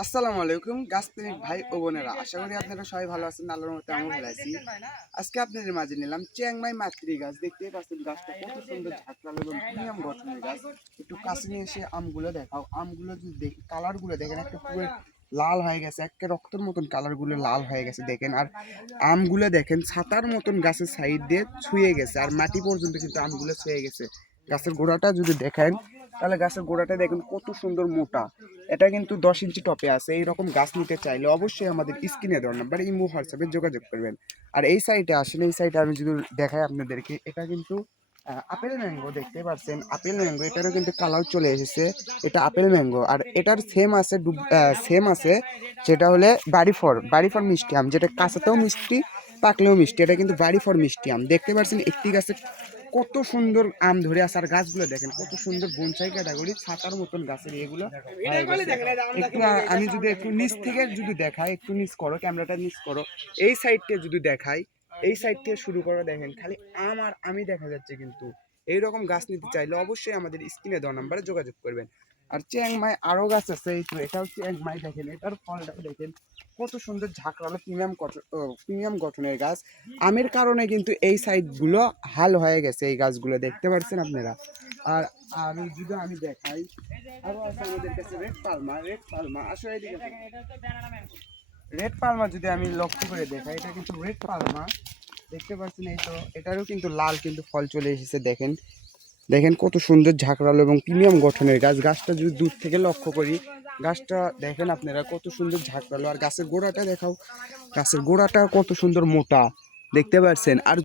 আসসালামু আলাইকুম গাছপ্রেমিক ভাই ও বোনেরা, আশা করি আপনারা সবাই ভালো আছেন। আল্লাহর মতে আমিও ভালো আছি। আজকে আপনাদের মাঝে নিলাম চিয়াংমাই মাতৃ গাছ। দেখতেই পাচ্ছেন গাছটা কত সুন্দর ঝাঁকড়ালো এবং প্রিমিয়াম গঠনের গাছ। একটু কাছে নিয়ে এসে আমগুলো দেখাও। আমগুলো যদি দেখি, কালার গুলো দেখেন, একটা পুরো লাল হয়ে গেছে, একটা রক্তের মতন কালার গুলো লাল হয়ে গেছে দেখেন। আর আমগুলো দেখেন ছাতার মতন গাছের সাইড দিয়ে ছুঁয়ে গেছে, আর মাটি পর্যন্ত কিন্তু আমগুলো ছুঁয়ে গেছে। গাছের গোড়াটা যদি দেখেন, তাহলে গাছের গোড়াটা দেখেন কত সুন্দর মোটা। এটা কিন্তু 10 ইঞ্চি টপে আছে। এইরকম গাছ নিতে চাইলে অবশ্যই আমাদের স্ক্রিনে দেওয়ার নাম্বার ইমো হোয়াটসঅ্যাপে যোগাযোগ করবেন। আর এই সাইডে আসলে, এই সাইডে আমি যদি দেখাই আপনাদেরকে, এটা কিন্তু আপেল ম্যাঙ্গো দেখতে পাচ্ছেন। আপেল ম্যাঙ্গো, এটারও কিন্তু কালার চলে এসেছে। এটা আপেল ম্যাঙ্গো, আর এটার সেম আছে যেটা হলে বাড়ি ফর মিষ্টি আম, যেটা কাঁচাতেও মিষ্টি পাকলেও মিষ্টি। এটা কিন্তু বাড়ি ফর মিষ্টি আম। দেখতে পাচ্ছেন একটি গাছে কত সুন্দর আম ধরে আছে। আর গাছগুলো দেখেন কত সুন্দর বনসাই ক্যাটাগরি, ছাতার মতন গাছের এগুলো হয়ে গেছে। একটু আমি যদি একটু নিচ থেকে যদি দেখাই, একটু নিচ করো, ক্যামেরাটা নিচ করো, এই সাইডটা যদি দেখাই, এই সাইড থেকে শুরু করে দেখেন খালি আম আর আমি দেখা যাচ্ছে। কিন্তু এইরকম গাছ নিতে চাইলে অবশ্যই আমাদের স্ক্রিনে দেওয়া নাম্বারে যোগাযোগ করবেন। আর চিয়াংমাই আরো গাছ আছে, এই তো এটাও চিয়াংমাই দেখেন, এটার ফলটা দেখেন কত সুন্দর ঝাঁকড়ালো প্রিমিয়াম গঠনের গাছ। আমের কারণে কিন্তু এই সাইড গুলো হাল হয়ে গেছে, এই গাছগুলো দেখতে পাচ্ছেন আপনারা। আর আর যদি আমি দেখাই, আরো আছে আমাদের কাছে রেড পালমা আসলে রেড পালমা যদি আমি লক্ষ্য করে দেখাই, এটা কিন্তু রেড পালমা দেখতে পাচ্ছেন। এই তো এটারও কিন্তু লাল কিন্তু ফল চলে এসেছে দেখেন। দেখেন কত সুন্দর ঝাঁকড়ালো এবং প্রিমিয়াম গঠনের গাছ। গাছটা যদি দূর থেকে লক্ষ্য করি, গাছটা দেখেন আপনারা কত সুন্দর ঝাঁকড়ালো। আর গাছের গোড়াটা দেখাও, গাছের গোড়াটা কত সুন্দর মোটা দেখতে পাচ্ছেন। আর